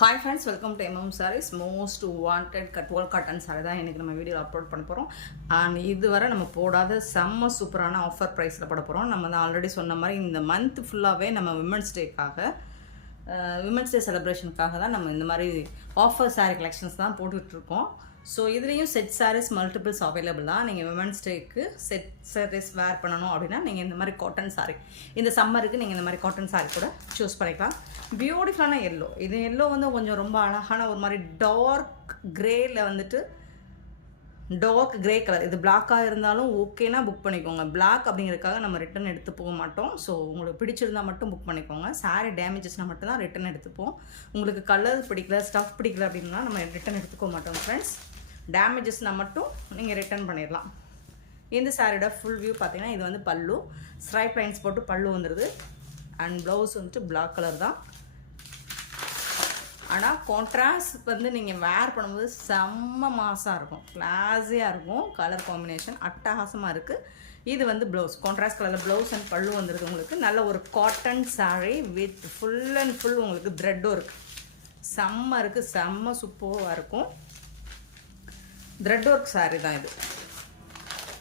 Hi friends, welcome to MM Sarees. Most wanted cutwall cotton saree தான் இன்னைக்கு நம்ம வீடியோல அப்லோட் பண்ண போறோம். and இதுவரை நம்ம போடாத செம்ம சூப்பரான ஆஃபர் பிரைஸ்ல போட போறோம். நம்ம தான் ஆல்ரெடி சொன்ன மாதிரி இந்த மந்த் ஃபுல்லாவே நம்ம விமென்ஸ் டே செலிப்ரேஷனுக்காக தான் நம்ம இந்த மாதிரி ஆஃபர் saree கலெக்ஷன்ஸ் தான் போட்டுட்டு இருக்கோம். ஸோ இதுலேயும் செட் சாரீஸ் மல்டிபிள்ஸ் அவைலபிள் தான். நீங்கள் விமென்ஸ் டேக்கு செட் சாரீஸ் வேர் பண்ணணும் அப்படின்னா நீங்கள் இந்த மாதிரி காட்டன் சாரீ, இந்த சம்மருக்கு நீங்கள் இந்த மாதிரி காட்டன் சாரீ கூட சூஸ் பண்ணிக்கலாம். பியூட்டிஃபுல்லான எல்லோ, இது எல்லோ வந்து கொஞ்சம் ரொம்ப அழகான ஒரு மாதிரி டார்க் கிரேயில் வந்துட்டு டார்க் கிரே கலர். இது பிளாக்காக இருந்தாலும் ஓகேனா புக் பண்ணிக்கோங்க. பிளாக் அப்படிங்கிறதுக்காக நம்ம ரிட்டன் எடுத்து போக மாட்டோம். ஸோ உங்களுக்கு பிடிச்சிருந்தால் மட்டும் புக் பண்ணிக்கோங்க. சாரீ டேமேஜஸ்னால் மட்டும் தான் ரிட்டன் எடுத்துப்போம். உங்களுக்கு கலர் பிடிக்கல, ஸ்டஃப் பிடிக்கல அப்படின்னா நம்ம ரிட்டன் எடுத்துக்க மாட்டோம் ஃப்ரெண்ட்ஸ். டேமேஜஸ்னால் மட்டும் நீங்கள் ரிட்டன் பண்ணிடலாம். இந்த சாரியோட ஃபுல் வியூ பார்த்தீங்கன்னா இது வந்து பல்லு, ஸ்ட்ரைப் லைன்ஸ் போட்டு பல்லு வந்துடுது. அண்ட் ப்ளவுஸ் வந்துட்டு பிளாக் கலர் தான். ஆனால் கான்ட்ராஸ்ட் வந்து நீங்கள் வேர் பண்ணும்போது செம்ம மாசாக இருக்கும், கிளாஸியாக இருக்கும். கலர் காம்பினேஷன் அட்டகாசமாக இருக்குது. இது வந்து ப்ளவுஸ், கான்ட்ராஸ்ட் கலரில் ப்ளவுஸ் அண்ட் பல்லு வந்துடுது. உங்களுக்கு நல்ல ஒரு cotton sari with full and full உங்களுக்கு த்ரெட்டும் இருக்குது. செம்ம இருக்குது, செம்ம சூப்பராக இருக்கும். த்ரெட் ஒர்க் சாரீ தான் இது.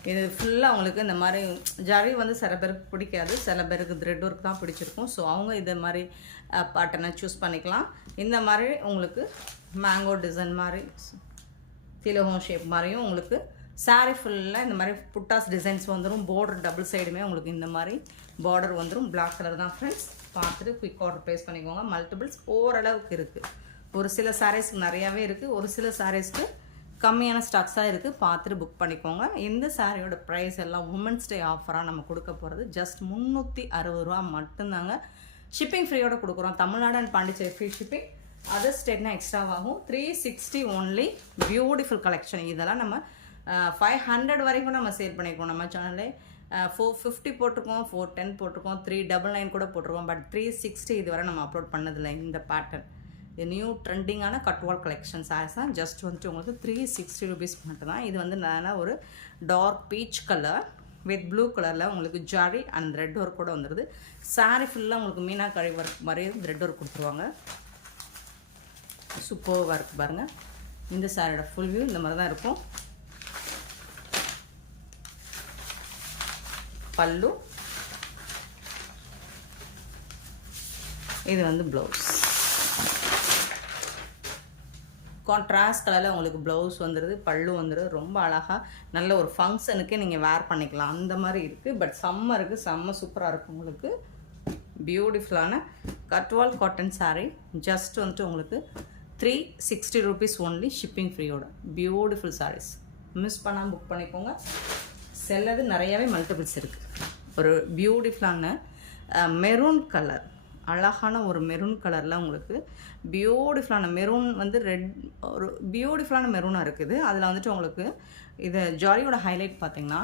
இது ஃபுல்லாக அவங்களுக்கு இந்த மாதிரி ஜரி வந்து சில பேருக்கு பிடிக்காது, சில பேருக்கு த்ரெட் ஒர்க் தான் பிடிச்சிருக்கும். ஸோ அவங்க இதை மாதிரி பேட்டர்னை சூஸ் பண்ணிக்கலாம். இந்த மாதிரி உங்களுக்கு மேங்கோ டிசைன் மாதிரி திலகம் ஷேப் மாதிரியும் உங்களுக்கு சாரீ ஃபுல்லாக இந்த மாதிரி புட்டாஸ் டிசைன்ஸ் வந்துடும். பார்டர் டபுள் சைடுமே உங்களுக்கு இந்த மாதிரி பார்டர் வந்துடும். பிளாக் கலர் தான் ஃப்ரெண்ட்ஸ். பார்த்துட்டு குயிக் ஆர்டர் ப்ளேஸ் பண்ணிக்கோங்க. மல்டிபிள்ஸ் ஓரளவுக்கு இருக்குது. ஒரு சில சாரீஸ்க்கு நிறையாவே இருக்குது, ஒரு சில சாரீஸ்க்கு கம்மியான ஸ்டாக்ஸாக இருக்குது. பார்த்துட்டு புக் பண்ணிக்கோங்க. இந்த சாரியோட ப்ரைஸ் எல்லாம் உமன்ஸ் டே ஆஃபராக நம்ம கொடுக்க போகிறது ஜஸ்ட் 360 ரூபா மட்டும்தாங்க. ஷிப்பிங் ஃப்ரீயோட கொடுக்குறோம். Tamil Nadu and Pondicherry free shipping. Other ஸ்டேட்னா எக்ஸ்ட்ராவாகும். 360 ஒன்லி. Beautiful collection. இதெல்லாம் நம்ம 500 வரைக்கும் நம்ம சேல் பண்ணியிருக்கோம். நம்ம சேனல்லே 450 போட்டிருக்கோம், 410 போட்டிருக்கோம், 399 கூட போட்டிருக்கோம். பட் 360 இதுவரை நம்ம அப்லோட் பண்ணதில்லை. இந்த பேட்டர்ன் நியூ ட்ரெண்டிங்கான கட்வால் கலெக்ஷன் சாரீஸ் தான். ஜஸ்ட் வந்துட்டு உங்களுக்கு 360 ருபீஸ் மட்டும் தான். இது வந்து நல்லா ஒரு dark peach colour with blue கலரில் உங்களுக்கு ஜாரி அண்ட் த்ரெட் ஒர்க் கூட வந்துடுது. சாரீ ஃபுல்லாக உங்களுக்கு மீனாக்கழி ஒர்க் மாதிரியே த்ரெட் ஒர்க் கொடுத்துருவாங்க. சூப்பராக இருக்குது பாருங்கள். இந்த சாரியோட ஃபுல் வியூ இந்த மாதிரி தான் இருக்கும். பல்லு, இது வந்து ப்ளவுஸ். கான்ட்ராஸ்ட் கலரில் உங்களுக்கு ப்ளவுஸ் வந்துடுது, பல்லு வந்துடுது. ரொம்ப அழகாக நல்ல ஒரு ஃபங்க்ஷனுக்கு நீங்கள் வேர் பண்ணிக்கலாம் அந்த மாதிரி இருக்குது. பட் சம்மருக்கு செம்ம சூப்பராக இருக்கும். உங்களுக்கு பியூட்டிஃபுல்லான கட்வால் காட்டன் சாரீ ஜஸ்ட் வந்துட்டு உங்களுக்கு 360 ருபீஸ் ஒன்லி, ஷிப்பிங் ஃப்ரீயோட. பியூட்டிஃபுல் சாரீஸ் மிஸ் பண்ணாமல் புக் பண்ணிக்கோங்க. செல்லது நிறையாவே மல்டிபிள்ஸ் இருக்குது. ஒரு பியூட்டிஃபுல்லான மெரூன் கலர், அழகான ஒரு மெரூன் கலரில் உங்களுக்கு பியூட்டிஃபுல்லான மெரூன் வந்து ரெட், ஒரு பியூட்டிஃபுல்லான மெரூனாக இருக்குது. அதில் வந்துட்டு உங்களுக்கு இது ஜாரியோட ஹைலைட் பார்த்திங்கன்னா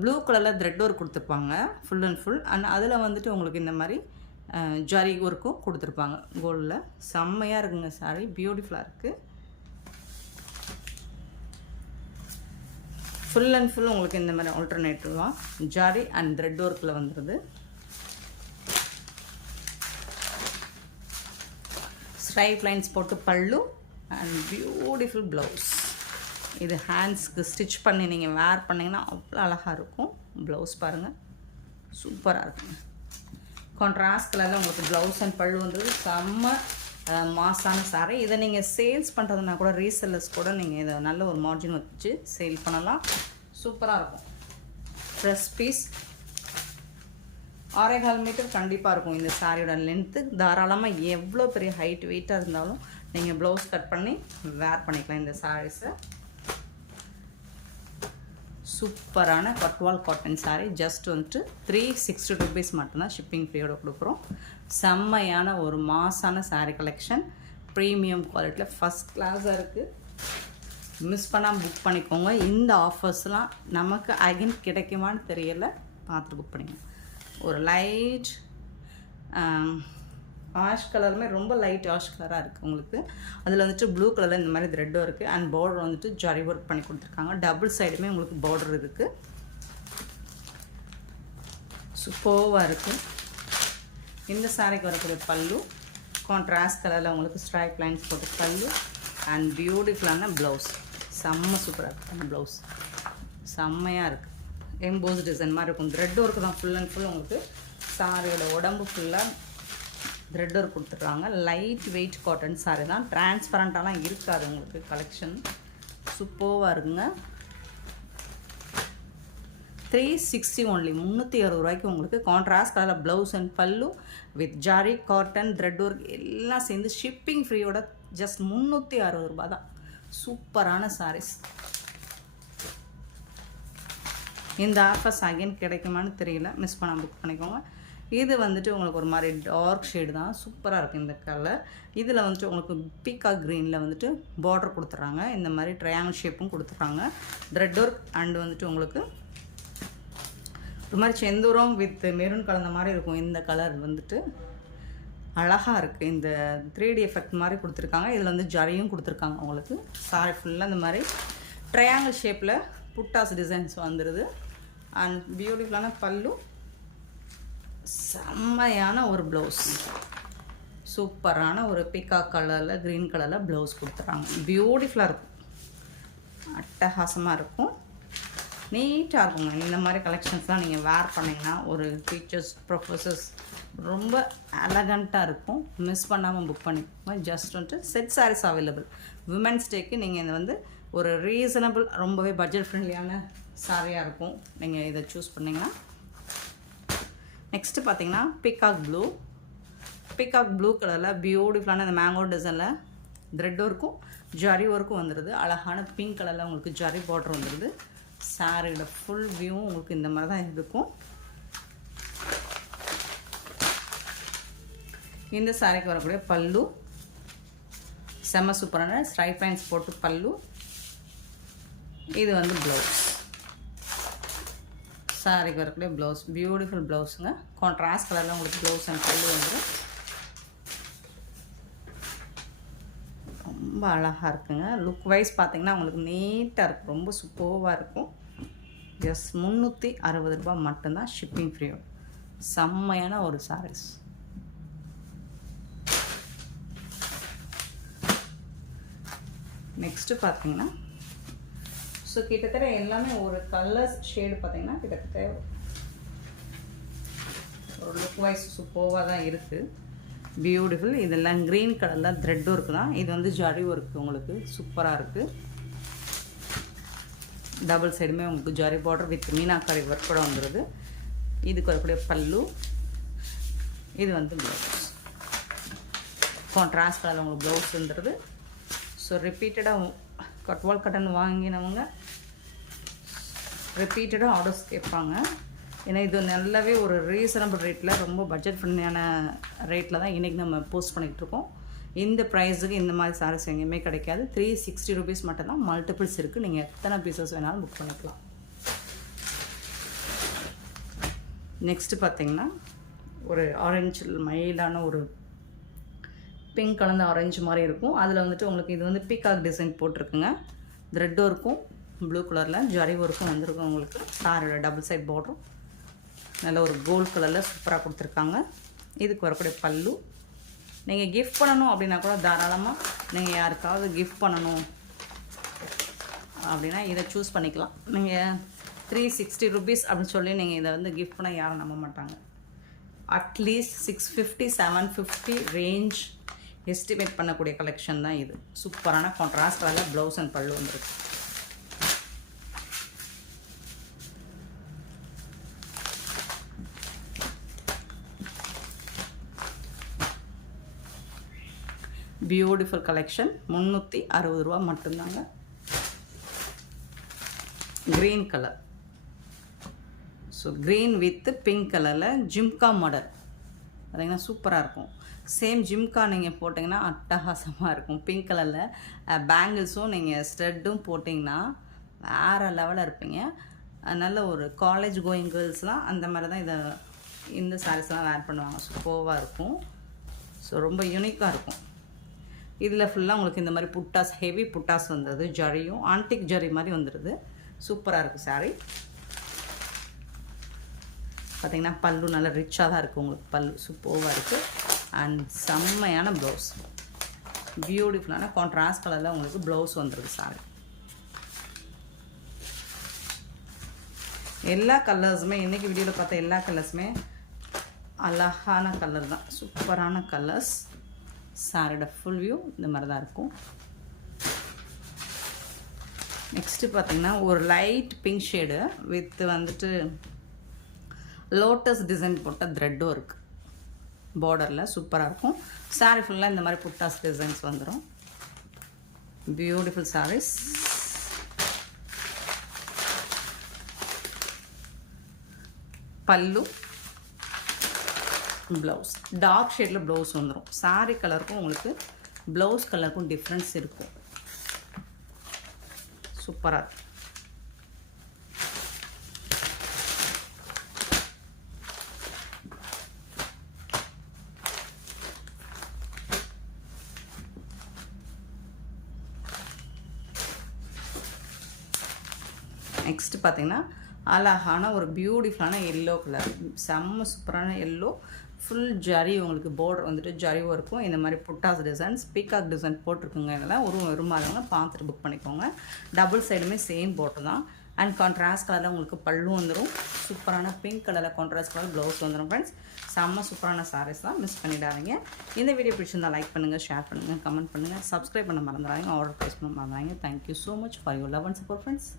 ப்ளூ கலரில் த்ரெட் ஒர்க் கொடுத்துருப்பாங்க ஃபுல் அண்ட் ஃபுல். அண்ட் அதில் வந்துட்டு உங்களுக்கு இந்த மாதிரி ஜாரி ஒர்க்கும் கொடுத்துருப்பாங்க கோல்டில். செம்மையாக இருக்குங்க சாரி, பியூட்டிஃபுல்லாக இருக்குது. ஃபுல் அண்ட் ஃபுல் உங்களுக்கு இந்த மாதிரி ஆல்டர்னேட்டிவாக ஜாரி அண்ட் த்ரெட் ஒர்க்கில் வந்துடுது. ஸ்ட்ரைப் லைன்ஸ் போட்டு பல்லு அண்ட் பியூட்டிஃபுல் ப்ளவுஸ். இது ஹேண்ட்ஸ்க்கு ஸ்டிச் பண்ணி நீங்கள் வேர் பண்ணிங்கன்னா அவ்வளோ அழகாக இருக்கும். ப்ளவுஸ் பாருங்கள், சூப்பராக இருக்குங்க. கான்ட்ராஸ்ட் கலரில் உங்களுக்கு ப்ளவுஸ் அண்ட் பல்லு வந்து செம்ம மாசான சாரீ. இதை நீங்கள் சேல்ஸ் பண்ணுறதுனா கூட ரீசெல்லர்ஸ் கூட நீங்கள் இதை நல்ல ஒரு மார்ஜின் வச்சு சேல் பண்ணலாம். சூப்பராக இருக்கும். ட்ரெஸ் பீஸ் 6.25 மீட்டர் கண்டிப்பாக இருக்கும் இந்த சாரியோட லென்த்து. தாராளமாக எவ்வளோ பெரிய ஹைட் வெயிட்டாக இருந்தாலும் நீங்கள் ப்ளவுஸ் கட் பண்ணி வேர் பண்ணிக்கலாம் இந்த சாரீஸை. சூப்பரான கட்வால் காட்டன் சாரீ ஜஸ்ட் வந்துட்டு 360 ருபீஸ் மட்டும்தான், ஷிப்பிங் ஃப்ரீயோட கொடுக்குறோம். செம்மையான ஒரு மாசான சாரீ கலெக்ஷன், ப்ரீமியம் குவாலிட்டியில் ஃபஸ்ட் கிளாஸாக இருக்குது. மிஸ் பண்ணால் புக் பண்ணிக்கோங்க. இந்த ஆஃபர்ஸ்லாம் நமக்கு அகைன் கிடைக்குமான்னு தெரியல, பார்த்துட்டு புக் பண்ணிக்கோங்க. ஒரு லைட் ஆஷ் கலருமே ரொம்ப லைட் ஆஷ் கலராக இருக்குது உங்களுக்கு. அதில் வந்துட்டு ப்ளூ கலரில் இந்த மாதிரி த்ரெட்டும் இருக்குது. அண்ட் பார்டர் வந்துட்டு ஜரி ஒர்க் பண்ணி கொடுத்துருக்காங்க. டபுள் சைடுமே உங்களுக்கு பார்டர் இருக்குது. சூப்பராக இருக்குது. இந்த சாரிக்கு வரக்கூடிய பல்லு கான்ட்ராஸ்ட் கலரில் உங்களுக்கு ஸ்ட்ரைப் லைன்ஸ் போட்டு பல்லு அண்ட் பியூட்டிஃபுல்லான ப்ளவுஸ். செம்ம சூப்பராக இருக்குது அந்த ப்ளவுஸ், செம்மையாக இருக்குது. எம்போஸ் டிசைன் மாதிரி இருக்கும். த்ரெட் ஒர்க்கு தான் ஃபுல் அண்ட் ஃபுல் உங்களுக்கு. சாரியோட உடம்பு ஃபுல்லாக த்ரெட் ஒர்க் கொடுத்துட்றாங்க. லைட் வெயிட் காட்டன் சாரி தான், டிரான்ஸ்பரண்ட்டாலாம் இருக்காது உங்களுக்கு. கலெக்ஷன் சூப்பராக இருக்குங்க. 360 ஒன்லி, 360 ரூபாய்க்கு உங்களுக்கு கான்ட்ராஸ்ட் கலரில் ப்ளவுஸ் அண்ட் பல்லு with zari cotton thread work எல்லாம் சேர்ந்து ஷிப்பிங் ஃப்ரீயோட ஜஸ்ட் 360 ரூபா தான். சூப்பரான சாரீஸ். இந்த ஆஃபர்ஸ் அகைன் கிடைக்குமான்னு தெரியல, மிஸ் பண்ண புக் பண்ணிக்கோங்க. இது வந்துட்டு உங்களுக்கு ஒரு மாதிரி டார்க் ஷேடு தான், சூப்பராக இருக்குது இந்த கலர். இதில் வந்துட்டு உங்களுக்கு பீகாக் க்ரீனில் வந்துட்டு பார்டர் கொடுத்துட்றாங்க. இந்த மாதிரி ட்ரையாங்கிள் ஷேப்பும் கொடுத்துட்றாங்க. த்ரெட் ஒர்க் அண்டு வந்துட்டு உங்களுக்கு ஒரு மாதிரி செந்தூரம் வித் மெரூன் கலந்த மாதிரி இருக்கும். இந்த கலர் வந்துட்டு அழகாக இருக்குது. இந்த 3D எஃபெக்ட் மாதிரி கொடுத்துருக்காங்க. இதில் வந்து ஜரியும் கொடுத்துருக்காங்க உங்களுக்கு. சாரி ஃபுல்லாக இந்த மாதிரி ட்ரையாங்கிள் ஷேப்பில் புட்டாஸ் டிசைன்ஸ் வந்துடுது. அண்ட் பியூட்டிஃபுல்லான பல்லு, செம்மையான ஒரு ப்ளவுஸ், சூப்பரான ஒரு பீகாக் கலரில் க்ரீன் கலரில் ப்ளவுஸ் கொடுத்துட்றாங்க. பியூட்டிஃபுல்லாக இருக்கும், அட்டகாசமாக இருக்கும், நீட்டாக இருக்குங்க. இந்த மாதிரி கலெக்ஷன்ஸ்லாம் நீங்கள் வேர் பண்ணிங்கன்னா ஒரு டீச்சர்ஸ் ப்ரொஃபஸர்ஸ் ரொம்ப எலகண்ட்டாக இருக்கும். மிஸ் பண்ணாமல் புக் பண்ணிக்கோங்க. ஜஸ்ட் வந்துட்டு செட் சாரீஸ் அவைலபிள். விமென்ஸ் டேக்கு நீங்கள் இதை வந்து ஒரு ரீசனபிள், ரொம்பவே பட்ஜெட் ஃப்ரெண்ட்லியான சாரியாக இருக்கும். நீங்கள் இதை சூஸ் பண்ணிங்கன்னா. நெக்ஸ்ட்டு பார்த்தீங்கன்னா பீகாக் ப்ளூ கலரில் பியூட்டிஃபுல்லான இந்த மேங்கோ டிசைனில் த்ரெட் ஒர்க்கும் ஜரி ஒர்க்கும் வந்துடுது. அழகான பிங்க் கலரில் உங்களுக்கு ஜரி பார்டர் வந்துடுது. சாரியோட ஃபுல் வியூவும் உங்களுக்கு இந்த மாதிரி தான் இருக்கும். இந்த சாரிக்கு வரக்கூடிய பல்லு செம்ம சூப்பரான ஸ்ட்ரைப் லைன்ஸ் போட்டு பல்லு. இது வந்து ப்ளவுஸ். சாரிக்கு வரக்கூடிய ப்ளவுஸ் பியூட்டிஃபுல் ப்ளவுஸுங்க. கான்ட்ராஸ்ட் கலரில் உங்களுக்கு ப்ளவுஸ் அண்ட் பல்லு வந்துடும். ரொம்ப அழகாக இருக்குங்க. லுக் வைஸ் பார்த்தீங்கன்னா உங்களுக்கு நீட்டாக இருக்கும், ரொம்ப சூப்பராக இருக்கும். ஜஸ்ட் 360 ரூபா மட்டும்தான் ஷிப்பிங் ஃப்ரீ. செம்மையான ஒரு சாரீஸ். நெக்ஸ்ட்டு பார்த்தீங்கன்னா ஸோ கிட்டத்தட்ட எல்லாமே ஒரு கலர்ஸ் ஷேடு பார்த்தீங்கன்னா கிட்டத்தட்ட ஒரு லுக் வைஸ் சூப்பராக தான் இருக்குது. பியூட்டிஃபுல். இதெல்லாம் க்ரீன் கலரில் த்ரெட் ஒர்க் தான். இது வந்து ஜரி ஒர்க் உங்களுக்கு சூப்பராக இருக்குது. டபுள் சைடுமே உங்களுக்கு zari border with meenakari work கூட வந்துடுது. இதுக்கு வரக்கூடிய பல்லு. இது வந்து ப்ளவுஸ். கான்ட்ராஸ்ட் கலரில் உங்களுக்கு ப்ளவுஸ் வந்துடுது. ஸோ ரிப்பீட்டடாக கட்வால் கட்டன் வாங்கினவங்க ரிப்பீட்டடாக ஆர்டர்ஸ் கேட்பாங்க. ஏன்னா இது நல்லாவே ஒரு ரீசனபிள் ரேட்டில், ரொம்ப பட்ஜெட் ஃப்ரெண்ட்லியான ரேட்டில் தான் இன்றைக்கி நம்ம போஸ்ட் பண்ணிகிட்ருக்கோம். இந்த ப்ரைஸுக்கு இந்த மாதிரி சாரீஸ் எங்கேயுமே கிடைக்காது. 360 ரூபீஸ் மட்டும்தான். மல்டிபிள்ஸ் இருக்குது, நீங்கள் எத்தனை பீசஸ் வேணாலும் புக் பண்ணிக்கலாம். நெக்ஸ்ட்டு பார்த்தீங்கன்னா ஒரு ஆரஞ்சு மைல்டான ஒரு பிங்க் கலந்த ஆரஞ்சு மாதிரி இருக்கும். அதில் வந்துட்டு உங்களுக்கு இது வந்து பீகாக் டிசைன் போட்டிருக்குங்க. த்ரெட் ஒர்க்கும் ப்ளூ கலரில் ஜரி ஒர்க்கும் வந்துருக்கும் உங்களுக்கு. சாரியோட டபுள் சைட் பார்டரும் நல்ல ஒரு கோல்ட் கலரில் சூப்பராக கொடுத்துருக்காங்க. இதுக்கு வரக்கூடிய பல்லு. நீங்கள் கிஃப்ட் பண்ணணும் அப்படின்னா கூட தாராளமாக நீங்கள் யாருக்காவது கிஃப்ட் பண்ணணும் அப்படின்னா இதை சூஸ் பண்ணிக்கலாம். நீங்கள் 360 ரூபீஸ் அப்படின்னு சொல்லி நீங்கள் இதை வந்து கிஃப்ட் பண்ண யாரும் நம்ப மாட்டாங்க. அட்லீஸ்ட் 650 750 ரேஞ்ச் எஸ்டிமேட் பண்ணக்கூடிய கலெக்ஷன் தான் இது. சூப்பரான கான்ட்ராஸ்ட் கலரில் ப்ளவுஸ் அண்ட் பல்லு வந்துருக்கு. Beautiful collection. 360 ரூபா மட்டும்தாங்க. Green colour. So green with pink கலரில் ஜிம்கா மாடல் பார்த்தீங்கன்னா சூப்பராக இருக்கும். சேம் ஜிம்கா நீங்கள் போட்டிங்கன்னா அட்டகாசமாக இருக்கும். பிங்க் கலரில் பேங்கிள்ஸும் நீங்கள் ஸ்டெட்டும் போட்டிங்கன்னா வேறு லெவலில் இருப்பீங்க. நல்ல ஒரு காலேஜ் கோயிங் கேர்ள்ஸ்லாம் அந்த மாதிரி தான் இந்த சாரீஸ்லாம் வேர் பண்ணுவாங்க. சூப்பராக இருக்கும். ஸோ ரொம்ப யூனிக்காக இருக்கும். இதில் ஃபுல்லாக உங்களுக்கு இந்த மாதிரி புட்டாஸ், ஹெவி புட்டாஸ் வந்துடுது. ஜரியும் ஆன்டிக் ஜரி மாதிரி வந்துடுது. சூப்பராக இருக்குது சாரீ. பார்த்திங்கன்னா பல்லு நல்லா ரிச்சாக தான் இருக்குது உங்களுக்கு. பல்லு சூப்பராக இருக்குது. அண்ட் செம்மையான ப்ளவுஸ், பியூட்டிஃபுல்லான கான்ட்ராஸ்ட் கலரில் உங்களுக்கு ப்ளவுஸ் வந்துருக்கு சாரி. எல்லா கலர்ஸுமே இன்றைக்கி வீடியோவில் பார்த்த எல்லா கலர்ஸுமே அழகான கலர் தான், சூப்பரான கலர்ஸ். சாரியோட ஃபுல் வியூ இந்த மாதிரி தான் இருக்கும். நெக்ஸ்ட்டு பார்த்திங்கன்னா ஒரு லைட் பிங்க் ஷேடு வித் வந்துட்டு லோட்டஸ் டிசைன் போட்ட த்ரெட்டும் இருக்குது பார்டரில், சூப்பராக இருக்கும். சாரீ ஃபுல்லாக இந்த மாதிரி புட்டாஸ் டிசைன்ஸ் வந்துடும். பியூட்டிஃபுல் சாரீஸ். பல்லு, ப்ளவுஸ் டார்க் ஷேடில் ப்ளவுஸ் வந்துடும். சாரீ கலருக்கும் உங்களுக்கு ப்ளவுஸ் கலருக்கும் டிஃப்ரென்ஸ் இருக்கும். சூப்பராக இருக்கும். நெக்ஸ்ட்டு பார்த்தீங்கன்னா அழகான ஒரு பியூட்டிஃபுல்லான எல்லோ கலர், செம்ம சூப்பரான எல்லோ. ஃபுல் ஜரி உங்களுக்கு பார்டர் வந்துட்டு ஜரிவும் இருக்கும். இந்த மாதிரி புட்டாஸ் டிசைன்ஸ் பீகாக் டிசைன் போட்டிருக்குங்க. இதெல்லாம் விரும்பாதவங்க பார்த்துட்டு புக் பண்ணிக்கோங்க. டபுள் சைடுமே சேம் பார்டர் தான். அண்ட் கான்ட்ராஸ்ட் கலரில் உங்களுக்கு பல்லு வந்துடும். சூப்பரான பிங்க் கலரில் கான்ட்ராஸ்ட் கலர் ப்ளவுஸ் வந்துடும் ஃப்ரெண்ட்ஸ். செம்ம சூப்பரான சாரீஸ் தான், மிஸ் பண்ணிடாதீங்க. இந்த வீடியோ பிடிச்சிருந்தால் லைக் பண்ணுங்கள், ஷேர் பண்ணுங்கள், கமெண்ட் பண்ணுங்கள், சப்ஸ்கிரைப் பண்ண மறந்துடாதீங்க, ஆர்டர் ப்ளேஸ் பண்ண மறந்துடாதீங்க. Thank you so much for your love and support friends.